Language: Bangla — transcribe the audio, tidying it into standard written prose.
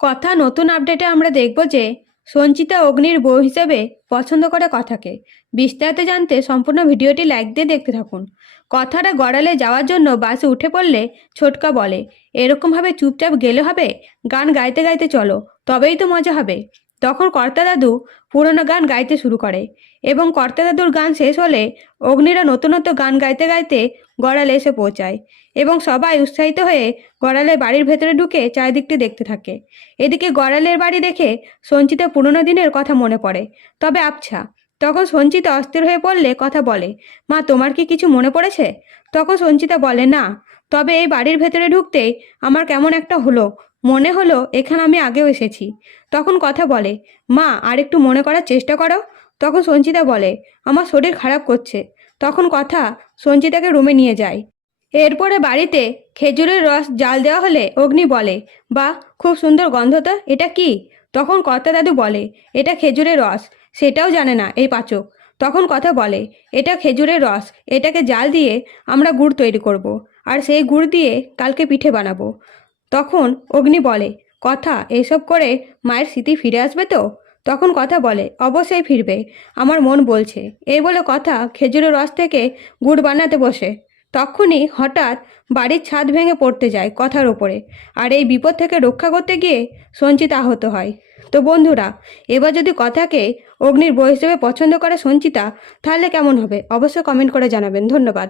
কথা নতুন আপডেটে আমরা দেখব যে সঞ্চিতা অগ্নির বউ হিসেবে পছন্দ করে কথাকে। বিস্তারিত জানতে সম্পূর্ণ ভিডিওটি লাইক দিয়ে দেখতে থাকুন। কথাটা গড়ালে যাওয়ার জন্য বাসে উঠে পড়লে ছোটকা বলে, এরকমভাবে চুপচাপ গেলে হবে? গান গাইতে গাইতে চলো, তবেই তো মজা হবে। তখন কর্তা দাদু পুরোনো গান গাইতে শুরু করে এবং কর্তা দাদুর গান শেষ হলে অগ্নিরা নতুনত্ব গান গাইতে গাইতে গড়ালে এসে পৌঁছায় এবং সবাই উৎসাহিত হয়ে গড়ালের বাড়ির ভেতরে ঢুকে চারিদিকটি দেখতে থাকে। এদিকে গড়ালের বাড়ি দেখে সঞ্চিতা পুরনো দিনের কথা মনে পড়ে। তবে আবছা। তখন সঞ্চিতা অস্থির হয়ে পড়লে কথা বলে, মা তোমার কি কিছু মনে পড়েছে? তখন সঞ্চিতা বলে, না, তবে এই বাড়ির ভেতরে ঢুকতেই আমার কেমন একটা হলো, মনে হলো এখানে আমি আগেও এসেছি। তখন কথা বলে, মা আর একটু মনে করার চেষ্টা করো। তখন সঞ্চিতা বলে, আমার শরীর খারাপ করছে। তখন কথা সঞ্চিতাকে রুমে নিয়ে যায়। এরপরে বাড়িতে খেজুরের রস জাল দেওয়া হলে অগ্নি বলে, বাহ, খুব সুন্দর গন্ধ তো, এটা কি? তখন কর্তা দাদু বলে, এটা খেজুরের রস। সেটাও জানে না এই পাচক। তখন কথা বলে, এটা খেজুরের রস, এটাকে জাল দিয়ে আমরা গুড় তৈরি করব। আর সেই গুড় দিয়ে কালকে পিঠে বানাবো। তখন অগ্নি বলে, কথা এসব করে মায়ের স্মৃতি ফিরে আসবে তো? তখন কথা বলে, অবশ্যই ফিরবে, আমার মন বলছে। এই বলে কথা খেজুরের রস থেকে গুড় বানাতে বসে। তখনই হঠাৎ বাড়ির ছাদ ভেঙে পড়তে যায় কথার ওপরে। আর এই বিপদ থেকে রক্ষা করতে গিয়ে সঞ্চিতা আহত হয়। তো বন্ধুরা, এবার যদি কথাকে অগ্নির বউ হিসেবে পছন্দ করে সঞ্চিতা, তাহলে কেমন হবে? অবশ্যই কমেন্ট করে জানাবেন। ধন্যবাদ।